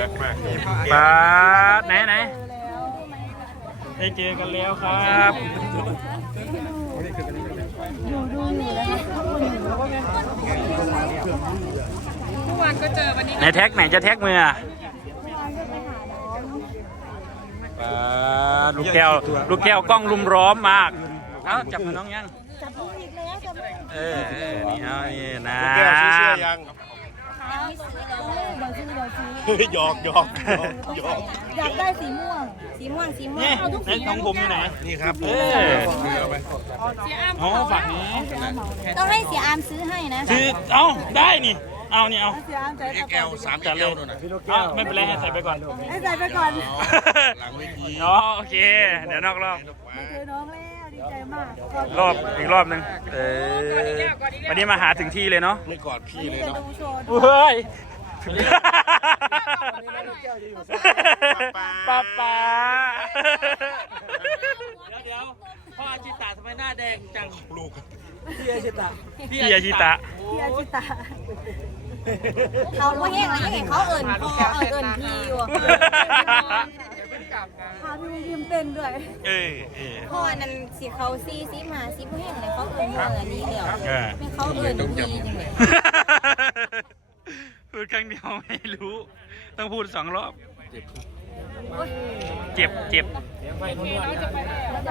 รักมากปาดไหนไหนได้เจอกันแล้วครับเมื่อวานก็เจอวันนี้ไหนแท็กไหนจะแท็กมืออะปาดลูกแก้วลูกแก้วกล้องลุมร้อมมาก เอ้าจับมือน้องยังจับลูกอีกแล้วจับลูกเออเออนี่เอานี่นะแก้วซื้อเสื้อยัง หยอกหยอกหยอกหยอกอยากได้สีม่วง สีม่วง สีม่วนี่งเอาทุกในสีของผมอยู่ไหน นี่ครับเออเอาไปเสียอ้ามอ๋อฝั่งนี้ต้องให้เสียอามซื้อให้นะคือเอ้าได้นี่ เอานี่เอาเสียอามใจเอ็กแอลสามเอ็กแอลนู่นน่ะเอาไม่เป็นไรให้ใส่ไปก่อนให้ใส่ไปก่อนหลังเวทีอ๋อโอเค เดี๋ยวนอกรอบเจอน้องแล้วดีใจมากรอบอีกรอบหนึ่งเออวันนี้มาหาถึงที่เลยเนาะไม่กอดพี่เลยจะเนาะดูโชว์เฮ้ย ป้าป้าเดี๋ยวเดี๋ยวพ่ออาชิตาทำไมหน้าแดงจังลูกพี่อาชิตาพี่อาชิตะพี่อาชิตาเขาว่าแห้งแล้วยังไงเขาเอิ่นพ่อเอิ่นพี่อยู่พาพี่ยิ้มเต้นด้วยเออเออพ่อนั้นสีเขาซีซีมาซีผู้แห้งเลยเขาเอิ่นเมื่อนี้เดียวเออไม่เขาเอิ่นพี่จังเลยพู ดครั้งเดียวไม่รู้ ต้องพูดสองรอบ เจ็บเจ็บ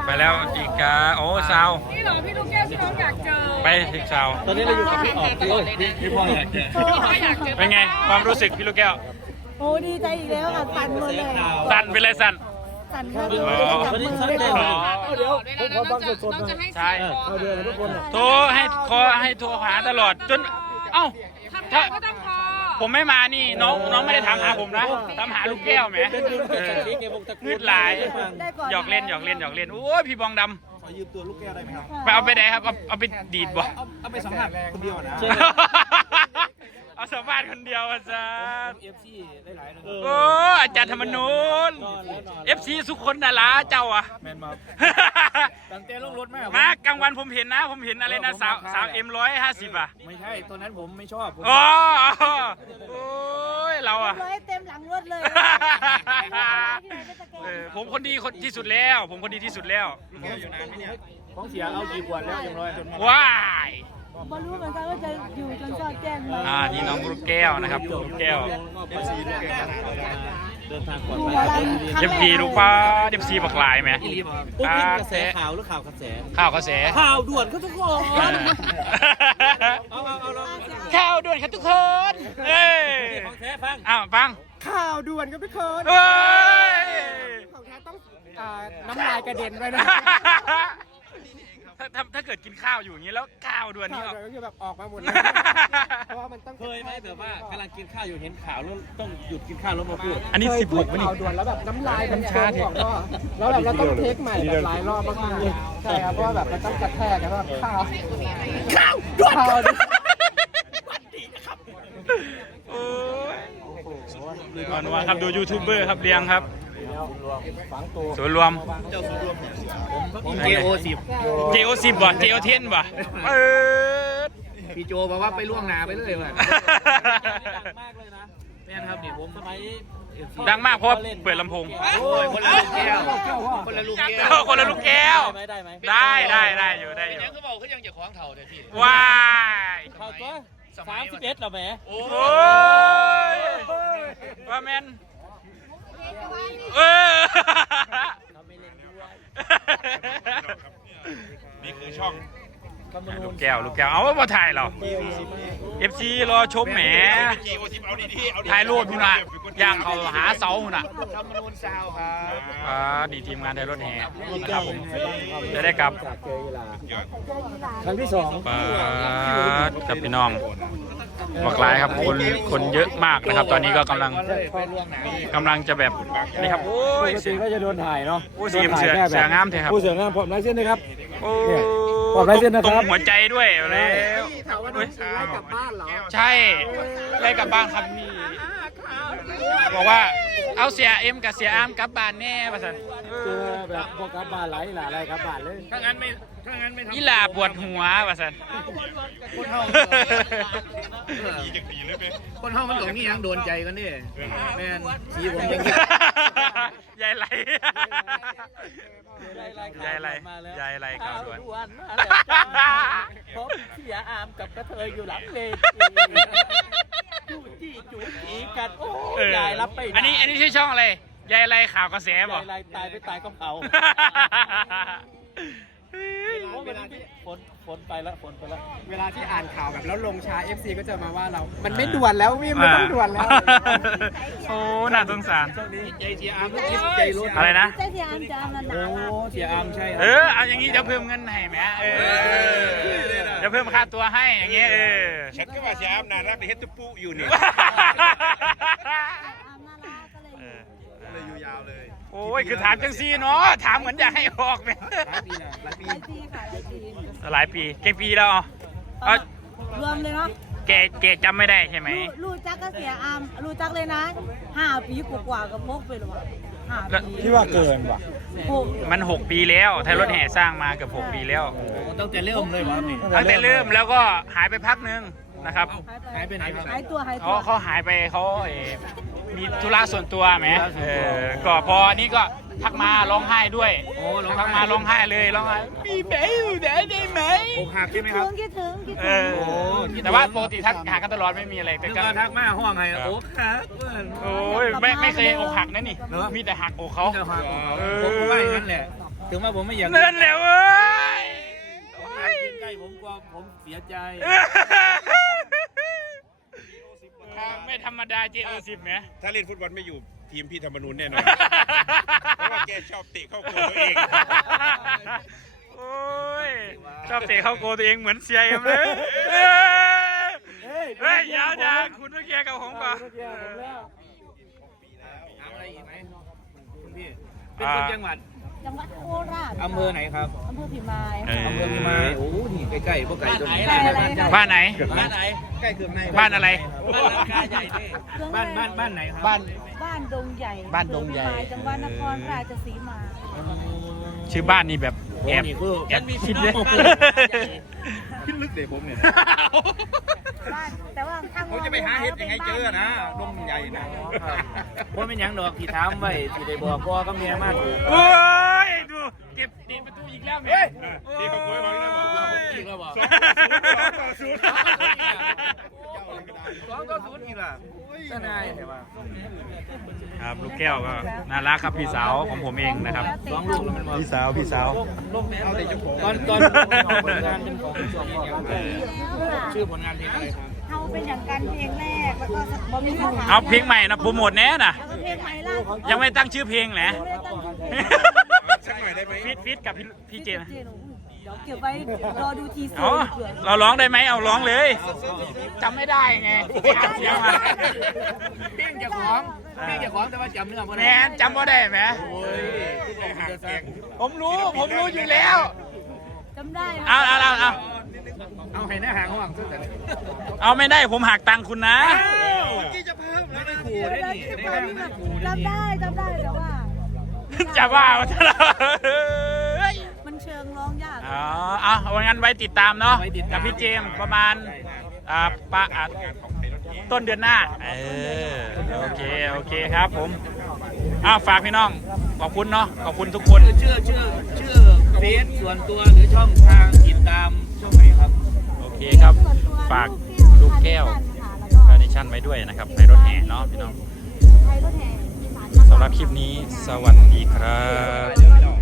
ไปแล้วอีกาโอ้ซาวนี่เหรอพี่ลูกแก้วที่น้องอยากเจอไปถึงซาวตอนนี้เราอยู่กับพี่ออกพี่พี่พี่พ่ออยากเจอพ่ออยากเจอเป็นไง ความรู้สึกพี่ลูกแก้วโอ้ดีใจอีกแล้วค่ะสั่นหมดเลยสั่นเป็นไรสั่นสั่นมากเลยอ๋อจับมือไม่ได้อ๋อเดี๋ยวผมขอฟังสดๆน้องจะให้ใช่เสียงก่อนโทรให้คอให้โทรหาตลอดจนเอ้าทำได้ก็ต้องพอ ผมไม่มานี่น้องน้องไม่ได้ถามหาผมนะถามหาลูกแก้วไหมเป็นบุญเอเกิดอจากที่เกวงตะกูงืดหลายหยอกเล่นหยอกเล่นหยอกเล่นโอ้ยพี่บองดำขอยืมตัวลูกแก้วได้ไหมครับไปเอาไปไหนครับเอาเอาไปดีดบ่เอาไปสัมผัสคนเดียวนะเอาสัมภาษณ์คนเดียวอาจารย์เอฟซีหลายๆเลยโอ้อาจารย์ธรรมนูนนอนแล้วนอนเอฟซีสุคนดาราเจ้าอะ แมนมาตั้งแต่ลงรถแม่มากลางวันผมเห็นนะ ผมเห็นอะไรนะสาวสาวเอ็มร้อยห้าสิบอะ ไม่ใช่ตอนนั้นผมไม่ชอบผมอ๋อโอ้ยเราอะร้อยเต็มหลังรถเลยเออผมคนดีคนที่สุดแล้ว ผมคนดีที่สุดแล้วอยู่นานไหมเนี่ยของเสียเอากี่ขวดแล้วยังร้อยจนว้ายบอรู้เหมือนกันว่าจะอยู่จนสอดแจ้งเลยอ่า นี่น้องลูกแก้วนะครับลูกแก้ว เดินทางปลอดดูภัหมอยลำเอฟซีลูกป้าเอฟซีบักหลายไหม อีลีบอกปุ๊บนี่กระแสข่าวหรือข่าวกระแส ข้าวกระแสข่าวด่วนครับทุกคน เออเอาเอาเอาลองข้าวด่วนครับทุกคน เอ้ยของแท้ฟัง อ้าวฟังข่าวด่วนครับทุกคนเฮ้ย ของแท้ต้องอ่าน้ำลายกระเด็นด้วยนะ ถ้าถ้าถ้าเกิดกินข้าวอยู่อย่างนี้แล้วข้าวด่วนข่านี่วออกด่วนก็คือแบบออกมาหมดเลย เพราะว่ามันต้องเคยไหมแบบว่ากำลังกินข้าวอยู่เห็นข่าวแล้วต้องหยุดกินข้าวแล้วมาพูด อันนี้เคยสิบหพูดกวะนี่ ข่าวด่วนแล้วแบบน้ำลายมันชาออกก็แล้วแบบเราต้องเทคใหม่แบบหลายรอบมากๆเลยใช่ครับเพราะว่าแบบมันต้องกระแทกแล้วแบบข่าวข่าวด่วนข่าวด่วนโอ้ยก่อนวันครับดูยูทูบเบอร์ครับเรียงครับ ส่วนรวมผมเกโอสิบเจโอสิบบ่เจโอเทนบ่เปิดพี่โจบอกว่าไปล่วงนาไปเลยว่ะดังมากเลยนะแม่นครับนี่ผมสมัยดังมากเพราะว่าเปิดลำโพง โอ้ยคนละลูกแก้วคนละลูกแก้วเออคนละลูกแก้ว ได้ไหมได้ไหมได้ได้ได้อยู่ได้อยู่ก็บอกเขายังจะคล้องเถ่าเลยพี่ว้ายเขาตัวสามสิบเอ็ดเหรอแหมโอ้ยว่าแมน เออนี่คือช่อง ลูกแก้ว ลูกแก้ว เอาว่ามาถ่ายเหรอ FC รอชมแหมจีโอทิมเอาดีๆเอาดีถ่ายรูปอยู่นะย่างเขาหาเสาอยู่นะธรรมนูญซาวครับอ่าดีทีมงานไทยรถแห่นะครับผม จะได้กลับครั้งที่สอง ปาดกับพี่น้อง บอกหลายครับคนคนเยอะมากนะครับ ตอนนี้ก็กำลังกำลังจะแบบนี่ครับโอ้ปยกเสีติยงก็จะโดนถ่ายเนาะโอ้เสียงโดนถ่เสือแค่แบบเสืองามเถอะครับผู้เสืองามผมลายเส้นนะครับ โอ้เนี่ยขอบลายเส้นนะครับ ตรงหัวใจด้วยแล้ว ถามว่าน้องซื้อไล่กลับบ้านเหรอ ใช่ไล่กลับบ้านครับพี่ บอกว่าเอาเสียเอ็มกับเสียอามกลับบ้านแน่ป่ะสันเจอแบบพวกกลับบ้านไหลหล่ะอะไรกลับบ้านเลยถ้างั้นไม่ถ้างั้นไม่ทำอีหลาปวดหัวป่ะสันคนเฮาดีจังดีเลยไปคนเฮามันหลงนี่ยังโดนใจกันดิแม่นสีผมยังยายไหลยายไหลยายไหลข่าวด่วนวันมาแล้วพบเสียอามกับกระเทยอยู่หลังเวที จูจี้จูจีกันโอ้เออยายรับไปอันนี้อันนี้ชื่อช่องอะไรยายไหลข่าวกระแสบยาอกยลายตายไปตายก็เผาเวลาที่ฝนฝนไปแล้วฝนไปแล้วเวลาที่อ่านข่าวแบบแล้วลงช้า FC ก็จะมาว่าเรา มันไม่ด่วนแล้วพี่มันต้องด่วนแล้ว โอ้น่าสงสารใจเสียอามก็คิดใจรถอะไรนะใจเสียอันจะมันหนาโอ้เสียอามใช่ เออเอาอย่างนี้เดี๋ยวเพิ่มเงินให้ไหมเออ เดี๋ยวเพิ่มค่าตัวให้อย่างเงี้ยเออ ฉันก็ว่าเสียอามน่ารักในเฮ็ดตุปุอยู่นี่อามน่ารักก็เลยเออเลยอยู่ยาวเลยโอ้ยคือถามจังซี่เนาะถามเหมือนอยากให้ออกเนี่ยหลายปีค่ะหลายปีหลายปีกี่ปีแล้วอ๋อเอารวมเลยเนาะแกแกจำไม่ได้ใช่ไหม รู้รู้จักก็เสียอามรู้จักเลยนะห้าปีกว่าๆกับพกไปหรอวะ ห้าปีที่ว่าเกินว่ะ หกมัน 6 ปีแล้วไทยรถแห่สร้างมาเกือบ6ปีแล้วตั้งแต่เริ่มเลยวะนี่ตั้งแต่เริ่มแล้วก็หายไปพักนึง นะครับหายไปไหนครับหายตัวหายตัเขาวเขาหายไปเขาเอ่อมีธุระส่วนตัวไหมเออก็พอนี่ก็ทักมาร้องไห้ด้วยโอ้ร้องทักมาร้องไห้เลยร้องไห้มีแผลอยู่ไหนได้ไหมอกหักใช่ไหมคิดคถึรับงคิดถึงคิดเอถึงอโอ้ แต่ว่าปกติทักหากันตลอดไม่มีอะไรแต่นึกก็ ว่าทักมาห้องไงโอ้หักเพื่อน โอ้ยไม่ไม่เคยอกหักนะนี่ เหรอ มีแต่หักอกเขาจะหักเออผมก็ว่าอย่างนั้นแหละ ถึงว่าผมไม่อยากเนินแล้วเว้ยใกล้ผมกลัวผมเสียใจ ไม่ธรรมดาเจโอสิบไหมถ้าเล่นฟุตบอลไม่อยู่ทีมพี่ธรรมนูนแน่นอน เพราะว่าแกชอบเตะเข้าโกลตัวเอง โอ้ยชอบเตะเข้าโกตัวเองเหมือนเสียเอ็มเลยเฮ้ยเฮ้ยอยาอยาคุณเมื่อกี้กับผมป่ะ ถามอะไรอีกไหมคุณพี่ เป็นคนจังหวัด จังหวัดโคราชอำเภอไหนครับอำเภอพิมายเอออำเภอพิมายโอ้โหนี่ใกล้ๆพวกไก่ตัวนี้ใกล้อะไรนะบ้านไหน บ้านไหน ใกล้เกือบในบ้านอะไร บ้านราคาใหญ่นี่บ้านบ้านบ้านไหนครับบ้าน บ้านดงใหญ่บ้านดงใหญ่ อำเภอพิมายจังหวัดนครราชสีมา ชื่อบ้านนี่แบบแอบนี่คือแอบคิดเลยขึ้นลึกเดี๋ยวผมเนี่ยบ้านแต่ว่าข้างผมจะไปหาเห็ดยังไงเจอนะดงใหญ่นะว่าเป็นหยังดอกที่ถามไว้ที่ได้บอกพ่อกับเมียมากโอ้ยดูเก็บติดประตูอีกแล้วแม่ที่เขาโวยบอกนะบอกอีกแล้วบอกต่อศูนย์สองก็ศูนย์อีกล่ะ ทนายแต่ว่าครับลูกแก้วก็น่ารักครับพี่สาวของผมเองนะครับสองลูกแล้วมันบอกพี่สาวพี่สาวเอาแต่เจ้าของตอนตอนผลงานเป็นของสองบอกชื่อผลงานเพลงอะไรครับเขาเป็นอย่างกันเพลงแรกแล้วก็บอมีคำถามเอาเพลงใหม่นะโปรโมทแน่น่ะแล้วก็เพลงใหม่ล่าสุดยังไม่ตั้งชื่อเพลงแหละไม่ได้ตั้งชื่อเพลงสักหน่อยได้ไหมฟิตฟิตกับพี่พี่เจนะ เดี๋ยวเก็บไว้รอดูทีเซอเอาร์เผื่อเราร้องได้ไหมเอาร้องเลยจำไม่ได้ไงไปหาเสียงมาเพลงจะของเพลงจะของแต่ว่าจำเนื้อบ่แมได้นจำว่าได้ไหมห่างแกงผมรู้ผมรู้อยู่แล้วจำได้นะเอาเอาเอาเอาเอาให้หน้าหางห่วงซึ่งแต่เอาไม่ได้ผมหักตังค์คุณนะที่จะเพิ่มแล้วนะขู่ได้หนิได้ห้างได้ขู่ได้จำได้จำได้แต่ว่า จะว่าว่าจะเร องยากอ๋อเอาวันงั้นไว้ติดตามเนาะกับพี่เจมส์ประมาณอ่าปะอ่าต้นเดือนหน้าเออโอเคโอเคครับผมอ้าวฝากพี่น้องขอบคุณเนาะขอบคุณทุกคนชื่อชื่อชื่อเฟซส่วนตัวหรือช่องทางติดตามช่องไหนครับ โอเคครับ ฝากลูกแก้วคาร์เนชั่นไว้ด้วยนะครับในรถแห่เนาะพี่น้องไทยรถแห่สำหรับคลิปนี้สวัสดีครับ